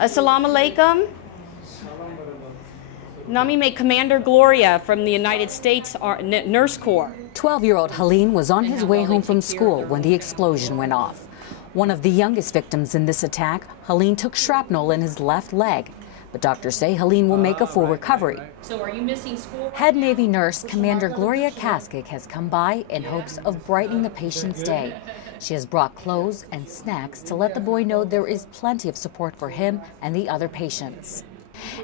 Assalamu alaikum. Nami me Commander Gloria from the United States Nurse Corps. 12-year-old Helene was on his way home from school when the explosion went off. One of the youngest victims in this attack, Helene took shrapnel in his left leg. But doctors say Helene will make a full recovery. So are you missing school? Head Navy nurse Commander Gloria Kaskik has come by in hopes of brightening the patient's day. She has brought clothes and snacks to let the boy know there is plenty of support for him and the other patients.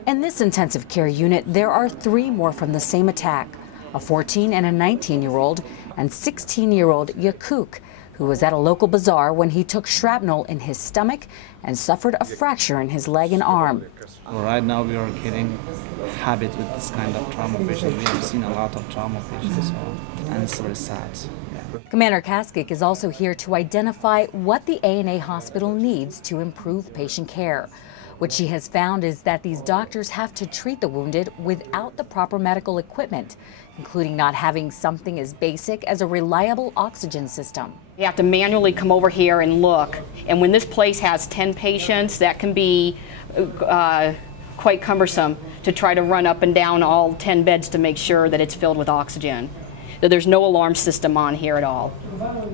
In this intensive care unit, there are 3 more from the same attack, a 14 and a 19-year-old and 16-year-old Yakuk, who was at a local bazaar when he took shrapnel in his stomach and suffered a fracture in his leg and arm. Well, right now we are getting habit with this kind of trauma patients. We have seen a lot of trauma patients, and it's very sad. Yeah. Commander Kaskik is also here to identify what the ANA hospital needs to improve patient care. What she has found is that these doctors have to treat the wounded without the proper medical equipment, including not having something as basic as a reliable oxygen system. You have to manually come over here and look. And when this place has 10 patients, that can be quite cumbersome to try to run up and down all 10 beds to make sure that it's filled with oxygen. There's no alarm system on here at all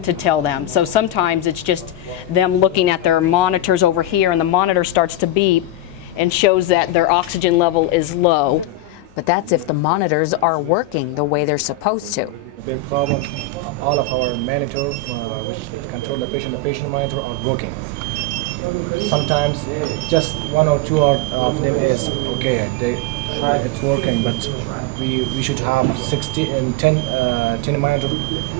to tell them. So sometimes it's just them looking at their monitors over here, and the monitor starts to beep and shows that their oxygen level is low. But that's if the monitors are working the way they're supposed to. The big problem, all of our monitors, which control the patient monitor, are working. Sometimes just 1 or 2 of them is okay, it's working, but we should have 60 and 10 monitor,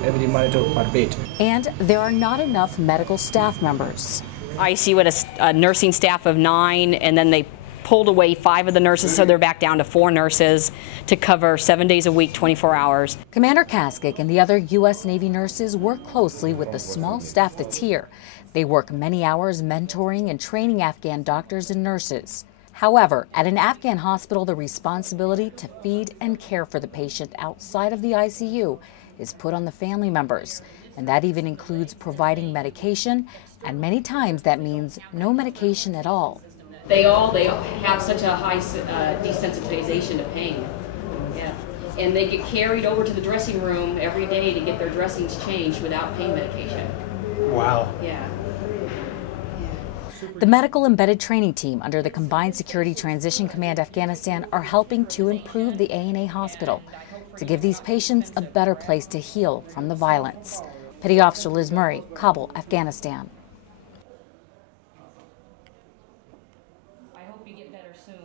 every monitor per bed. And there are not enough medical staff members. I see what a nursing staff of 9, and then they pulled away 5 of the nurses, so they're back down to 4 nurses to cover 7 days a week, 24 hours. Commander Kaskik and the other U.S. Navy nurses work closely with the small staff that's here. They work many hours mentoring and training Afghan doctors and nurses. However, at an Afghan hospital, the responsibility to feed and care for the patient outside of the ICU is put on the family members, and that even includes providing medication, and many times that means no medication at all. They all have such a high desensitization to pain. Yeah. And they get carried over to the dressing room every day to get their dressings changed without pain medication. Wow. Yeah. The medical embedded training team under the Combined Security Transition Command Afghanistan are helping to improve the ANA hospital to give these patients a better place to heal from the violence. Petty Officer Liz Murray, Kabul, Afghanistan. I hope you get better soon.